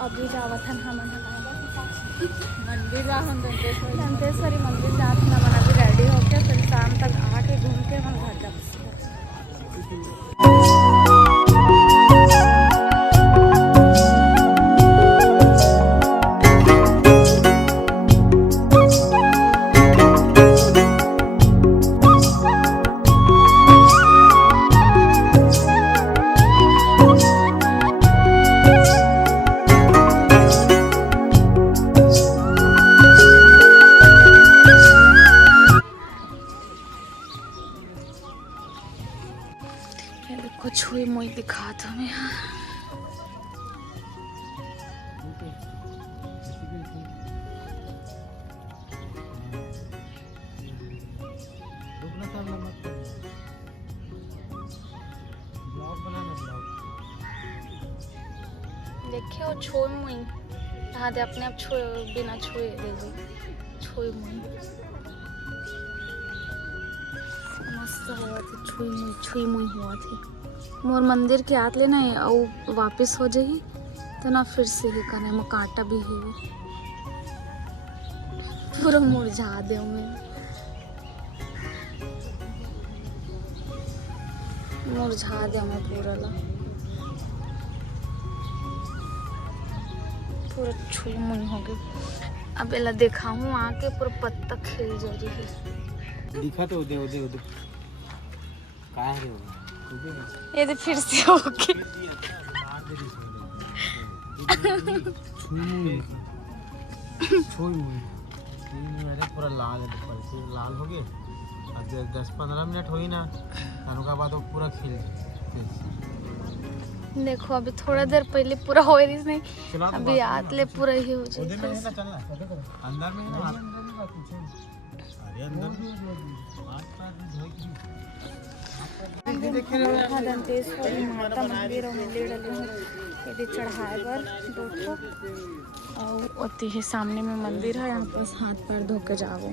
अभी जावत हन हमन मंदिर जाहन दंतेश्वरी मंदिर जात हन हमन अभी रेडी होके फिर शाम तक आके घूम के हम घर जा। देखो छुई मुई दिखा दो मैं देखे वो छुई मुई यहाँ दे अपने आप छुए बिना छुए दे दो छुई मुई मस्त हुआ थी छुई मुई हुआ थी मोर मंदिर के आत लेना है और वापस हो जाही तो ना फिर से ही करना है कांटा भी है पूरा मुरझा दे मैं मुरझा दे मैं पूरा छुई मुई हो गई। अब एला देखा हूँ आके पूरा पत्ता खिल जा रही है दिखा तो उदे उदे उदे कहाँ है ये तो फिर से हो गई अरे पूरा लाल है ऊपर से लाल हो गए। 10-15 मिनट हुई ना का बाद वो पूरा खिल देखो अभी थोड़ा देर पहले पूरा हो रही नहीं अभी आत ले पूरा ही हो जाए अंदर में दंतेश्वरी माता मंदिर ये चढ़ाए पर देखो और ओती है सामने में मंदिर है यहाँ पर हाथ पैर धो के जाओ।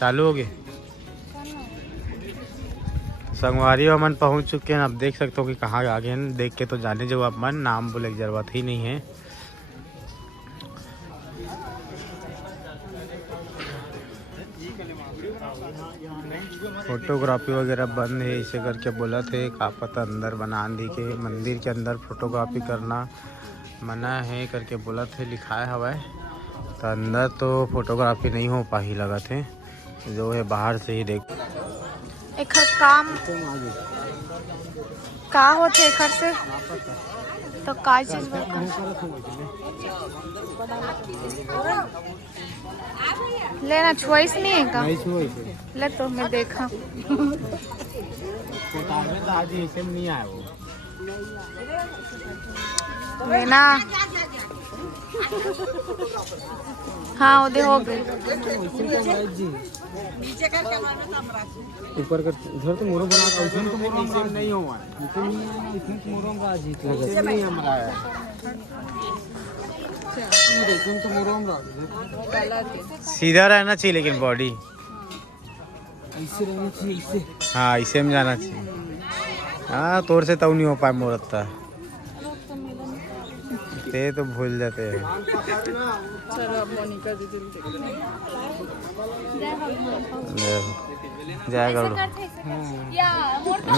चालू हो गए संगवारी अमन पहुंच चुके हैं। अब देख सकते हो कि कहाँ आगे हैं देख के तो जाने जो अब मन नाम बोले की जरूरत ही नहीं है। फोटोग्राफी वगैरह बंद है इसे करके बोला थे का पता अंदर बना दी के मंदिर के अंदर फोटोग्राफी करना मना है करके बोला थे लिखाया हवा है तो अंदर तो फोटोग्राफी नहीं हो पाही लगा थे जो है बाहर से ही देख एक काम का होते एक से तो का चीज लेना चॉइस नहीं है का ले तो मैं देखा आज ऐसे नहीं आया वो लेना हाँ उधर हो गई ऊपर कर उधर तो मोरो बना था उसमें तो नीचे नहीं हुआ इसमें तो मोरो का जीत लगा नहीं हमरा है सीधा रहना चाहिए लेकिन बॉडी ऐसे रहना चाहिए ऐसे हाँ ऐसे में जाना चाहिए। हाँ तोर से तब नहीं हो पाए मोरता ते तो भूल जाते हैं। जाएगा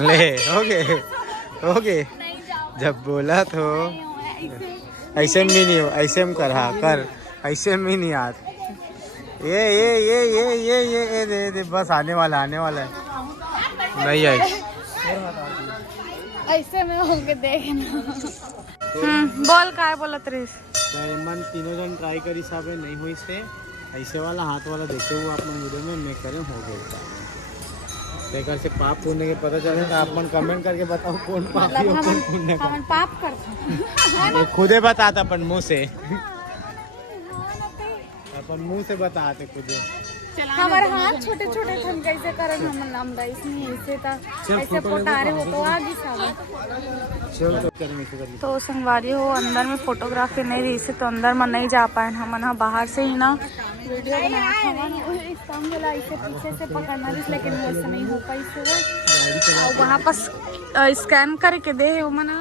ले हो गए जब बोला तो ऐसे में नहीं हो ऐसे में कर हाँ कर ऐसे में नहीं यार ये दे बस आने वाला है नहीं आई ऐसे में होके देखना बोल का बोलत रे मन तीनों जन ट्राई करी साबे नहीं हुई से ऐसे वाला हाथ वाला देखे हुए अपने वीडियो में मैं करे हो गया से पाप पुण्य के पता चले तो आप मन कमेंट करके बताओ कौन पाप है कौन पुण्य का हम पाप करते खुदे बताता अपन मुंह से अपन मुंह से बताते खुदे हमारे हाथ छोटे छोटे थे कैसे करन हम नाम दा इसमें ऐसे था ऐसे पोटारे हो तो आगे सब तो संगवारी हो अंदर में फोटोग्राफी नहीं रही से तो अंदर में नहीं जा पाए हम ना बाहर से ही ना वीडियो बनाया इस काम वाला इसे पीछे से पकड़ना भी लेकिन वैसे नहीं हो पाई से और वहाँ पर स्कैन करके दे वो मना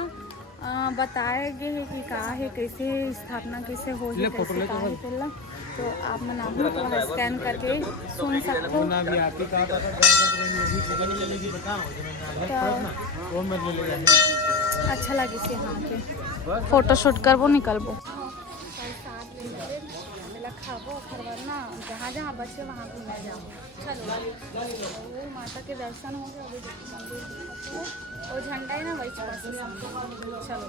बताए गए है कि का है कैसे स्थापना कैसे हो कैसे का है तो आप मना स्कैन करके सुन सकते हो अच्छा लगे से यहाँ के फोटो शूट करबो निकलबो खाबो खरवरना जहाँ जहाँ बचे वहाँ घूमने जाओ चलो माता के दर्शन हो गए वो झंडा है ना वही चलो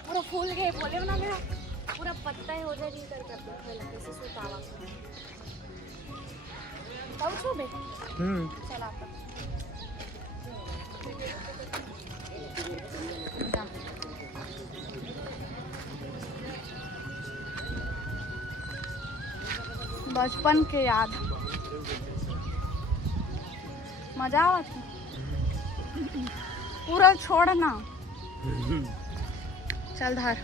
पूरा फूल गए बोले ना मेरा पूरा पत्ता ही हो जाए नहीं करके सुतावा छो बेटा चला बचपन के याद मजा आवत पूरा छोड़ना चल धार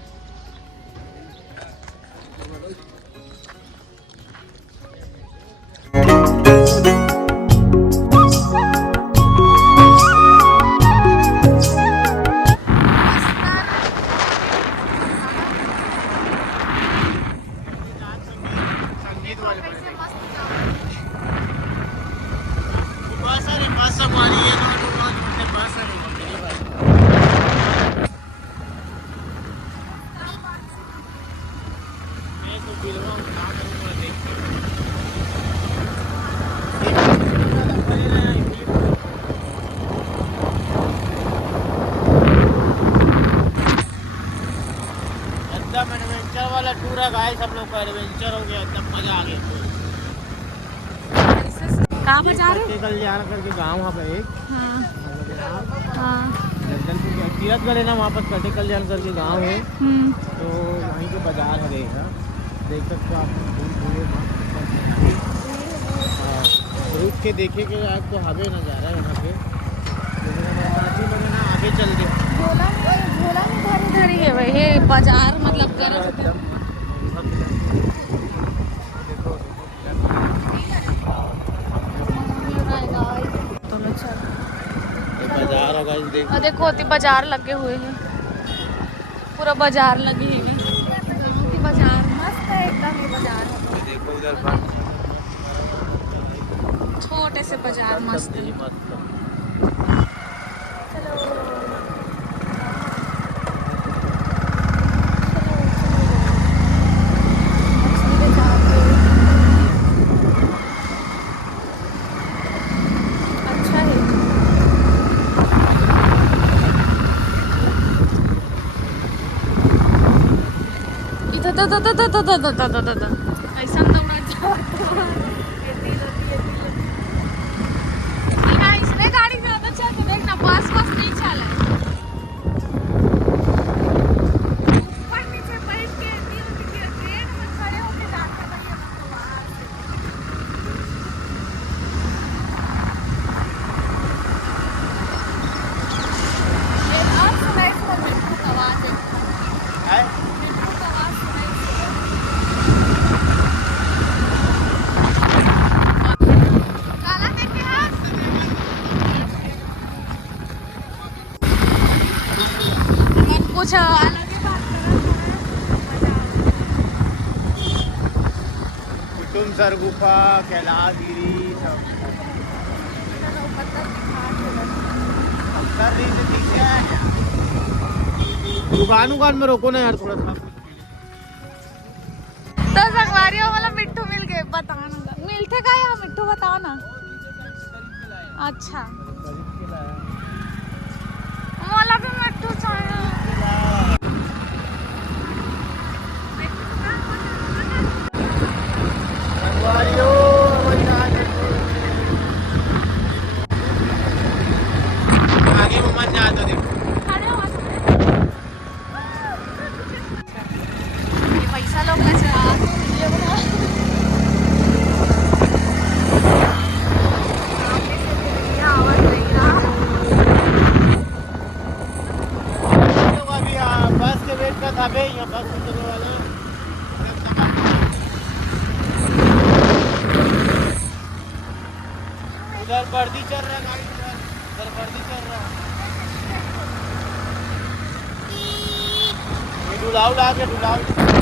एडवेंचर वाला टूर है गाइस हम लोग का एडवेंचर हो गया एकदम मजा आ गया कहाँ पर जा रहे हो कल्याण करके गाँव वहाँ पे एक हाँ तीरथगढ़ है ना वहाँ पर कटे कल्याण करके गाँव है तो वहीं पे बाजार है रहेगा देख सकते हो आप रुक के देखे के आज तो हवे नज़ारा है यहाँ पे लेकिन आगे चल के झोला में धरी धरी है भाई ये बाजार मतलब बाजार होगा और देखो बाजार लगे हुए हैं पूरा बाजार लगी है बाजार मस्त है एकदम ये बाजार देखो उधर छोटे से बाजार मस्त है ऐसा दौड़ा इसने गाड़ी में होता चल देखना बस नहीं चला ऊपर नीचे बैठ के ट्रेन में खड़े होके जाते आवाज है कुछ अलग ही बात कुटुमसर गुफा कैलाशगिरी दुकान में रोको ना यार थोड़ा सा तो संगवारियों वाला मिट्टू मिल गए बताना मिलते का यहाँ मिट्टू बताओ ना अच्छा वाला भी मिट्टू चाहिए अबे यहाँ बस चलने वाला उधर वर्दी चल रहा है गाड़ी उधर वर्दी चल रहा है ये डुलाऊ ला के डुलाऊ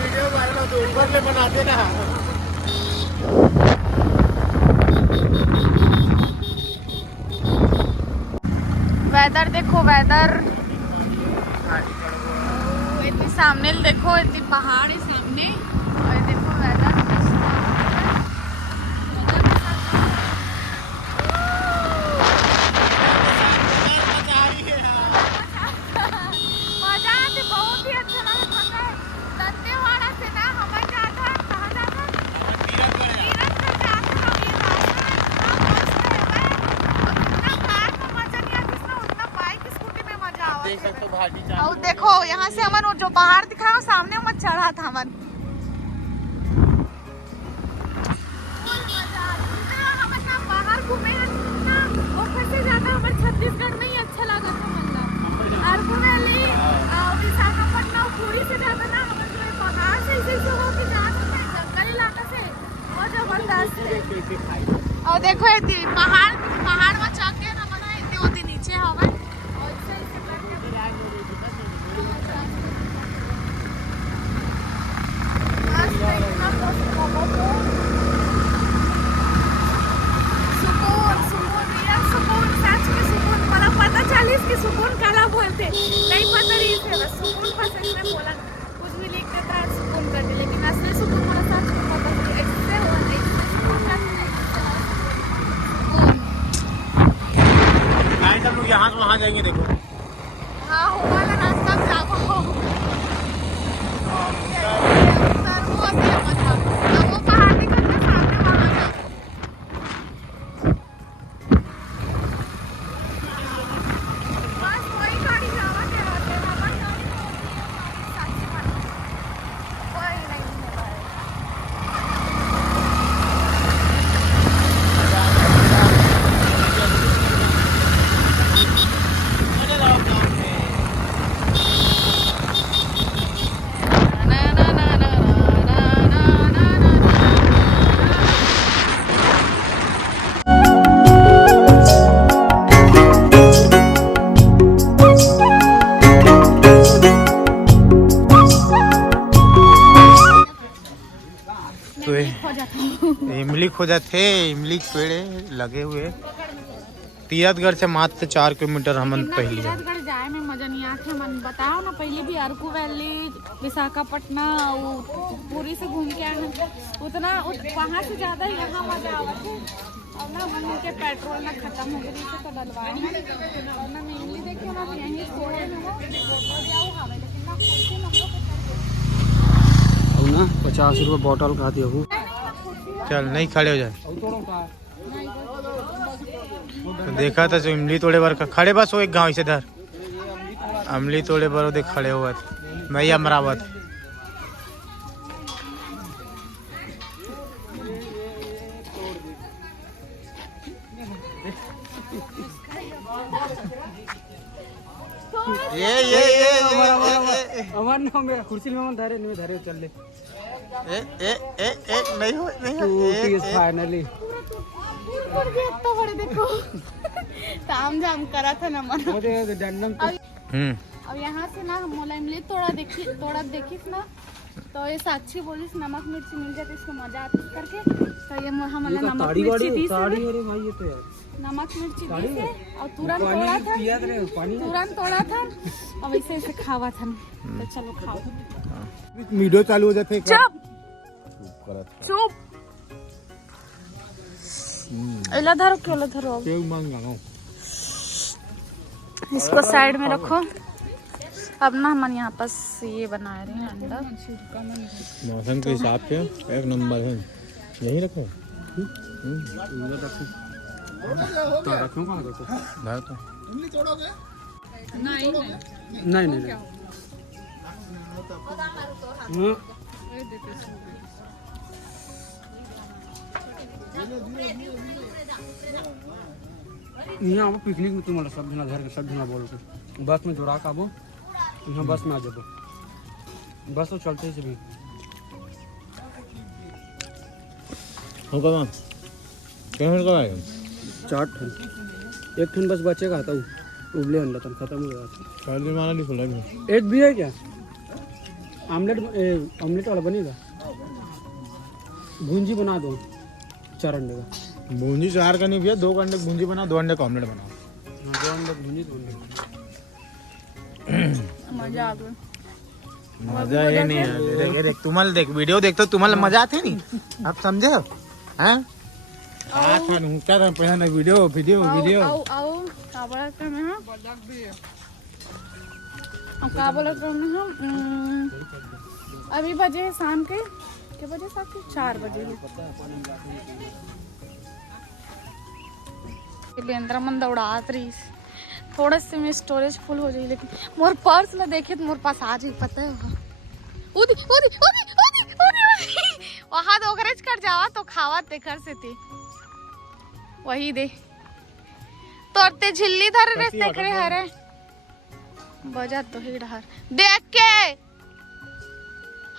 वीडियो वायरल हो तो ऊपर में बनाते ना वेदर देखो वेदर इतनी सामने देखो इतनी पहाड़ है सामने और देखो वेदर मजा आती बहुत ही अच्छा लगा दंतेवाड़ा से ना हमें जाता कहाँ जाता तीरथगढ़ जाते हम ये और देखो यहाँ से हमन वो जो पहाड़ दिखा वो सामने मत चढ़ा था हमन बाहर घूमे ना वो कैसे ज्यादा हमारे छत्तीसगढ़ में ही अच्छा लगा था मतलब अरकू वैली विशाखापट्टनम पूरी से ज्यादा ना हमन जो पहाड़ से हो के जाते हैं जंगल इलाका से वो जबरदस्त है और देखो पहाड़ में चढ़ के ना मना इतने नीचे हवा सुकून काला बोलते नहीं पता रही थे बस सुकून पसंद में बोला कुछ भी लिख देता है सुकून करते लेकिन असली सुकून बोला सच में पता नहीं ऐसे हो नहीं सब लोग यहाँ से वहाँ जाएंगे देखो हाँ हो वाला रास्ता जाओ वो पहाड़ दिखा सामने वाला इमली खोजा थे इमली पेड़ लगे हुए तीरथगढ़ से मात्र 4 किलोमीटर हमन पहले तीरथगढ़ जाए में मजा नहीं आते मन बताओ ना पहले भी अरकू वैली विशाखापट्टनम पूरी से घूम के आए उतना वहाँ से ज्यादा यहाँ मजा आवत है और ना हम के पेट्रोल ना खत्म हो गई तो डलवाए और ना इमली देखे ना यहीं छोड़े ना ना 50 रुपये बॉटल का दियो चल नहीं खड़े हो जाए तो देखा था जो इमली तोड़े बार खड़े बस हो एक गांव से इधर इमली तोड़े बार देख खड़े हुआ था मैं अमरावत ये अमर ना मैं कुर्सी में धरे नहीं धरे चल ले नहीं हो फाइनली तो बड़े देखो ताम झाम करा था ना मन अब यहाँ से ना मोला इमली तोड़ा देखिस ना तो ये साक्षी बोली नमक मिर्ची मिल जाती इसको मजा आता करके, तो ये हमारा नमक मिर्ची दी ताड़ी अरे भाई ये तो यार नमक मिर्ची दी से और तुरंत तोड़ा था, तुरंत तोड़ा था और वैसे ऐसे खावा था। तो चलो खाओ। वीडियो चालू हो जाते चुप चुप। एला धरो क्यों धरो, इसको साइड में रखो। अब ना हम यहाँ पास ये बना रहे हैं अंडा। मौसम के हिसाब से एक नंबर है, यही रखो। तो रखूं कहाँ रखो? नहीं नहीं नहीं यहाँ पिकनिक में तुम्हारा सब जना घर के सब जना बोल के बस में जोड़ा काबो यहाँ बस में आ जाबो, बस तो चलते ही सभी होगा कैसे आएगा। चाट एक ठन बस बचेगा तो उबले अंडा तन खत्म हो गया। चार्जर मारा नहीं खुला भी। एक भी है क्या? ऑमलेट वाला बनेगा? भूंजी बना दो 4 अंडे का। बूंदी 4 का नहीं भैया, 2 अंडे बूंदी बना, 2 अंडे का ऑमलेट बनाओ। 2 अंडे भूंजी 2 अंडे मजा आ गया। मजा ये नहीं है। देख तुम्हारे देख वीडियो देख तो तुम्हारे मजा आते नहीं, आप समझे हैं? हाथ हुक्का था पहले वीडियो वीडियो वीडियो आओ आओ का बोला कर में हां का बोला कर में हम अभी बजे है शाम के बजे साथ 4 बजे बेंद्रा मन दौड़ात रही। थोड़ा से में स्टोरेज फुल हो जाए, लेकिन मोर पर्स ला देखे तो मोर पास आ जाए। पता है उदी उदी उदी उदी उदी वहां दोगरेज कर जावा तो खावा ते कर से थे वही दे तोरते झिल्ली धर रस्ते करे हरे बजा तो ही डहर देख के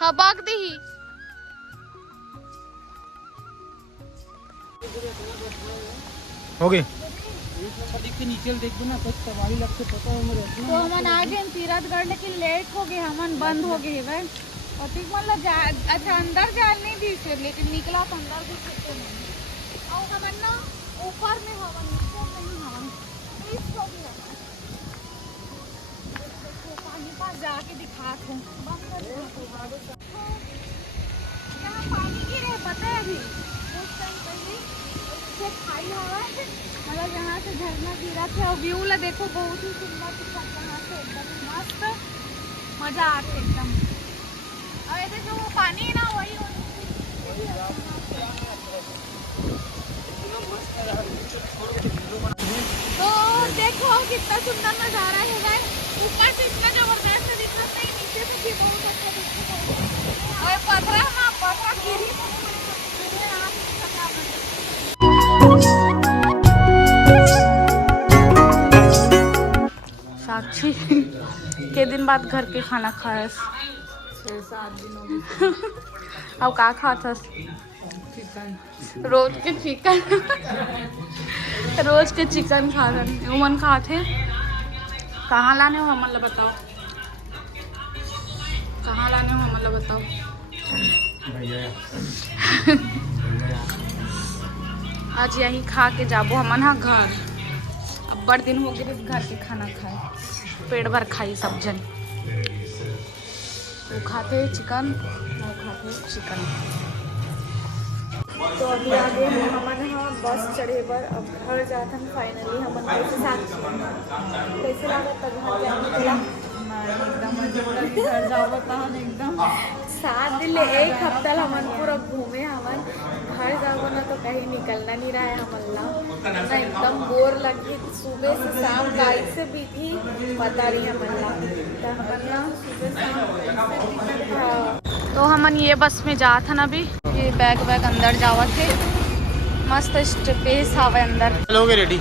हबाक दी हो गए। के नीचे देख दो ना कुछ तबाही लगते पता है मेरे। तो हम आ गए तीरथगढ़, लेकिन लेट हो गए, हमन बंद हो गए भाई। और ठीक मतलब अच्छा अंदर जाल नहीं दी फिर, लेकिन निकला तो अंदर भी सकते नहीं। और हमन ना ऊपर में हवन नीचे नहीं हवन इसको भी हवन पानी पास जाके दिखात हूँ। यहाँ पानी गिरे पता है अभी कुछ टाइम पहले खाई हवा मतलब यहाँ से झरना गिरा थे और व्यू ला देखो बहुत ही सुंदर दिखा यहाँ से एकदम मस्त मजा आते एकदम। और ऐसे जो वो पानी है ना वही तो देखो कितना सुंदर नजारा है भाई। ऊपर से इतना जबरदस्त दिखता है, नीचे से भी बहुत अच्छा दिखता है। और पथरा ना पथरा गिरी साक्षी के दिन बाद घर के खाना खाया 6-7 दिन हो गए। अब का खाता रोज के चिकन रोज के चिकन खाता उमन खाते। कहाँ लाने हो हमला बताओ, कहाँ लाने हो हमला बताओ। आज यही खा के जाबो हमन हाँ घर। अब बड़ दिन हो गए घर के खाना खाए, पेट भर खाई सब जन। वो खाते चिकन, वो खाते चिकन। तो अभी आगे हमन हाँ बस चढ़े पर अब घर जाते हैं फाइनली। हमन कैसे लागत घर जाने चला एकदम घर जाओ एकदम 7 दिन 1 हफ्ता हमन पूरा घूमे। हमन घर जाओ ना तो कहीं निकलना नहीं रहा है हमन ला ना, एकदम बोर लगी। सुबह से शाम गाइड से भी थी पता नहीं हमन ला तो हमन ला सुबह शाम तो हमन ये बस में जात हन। अभी ये बैग अंदर जावत थे, मस्त स्पेस हवे अंदर। लोगे रेडी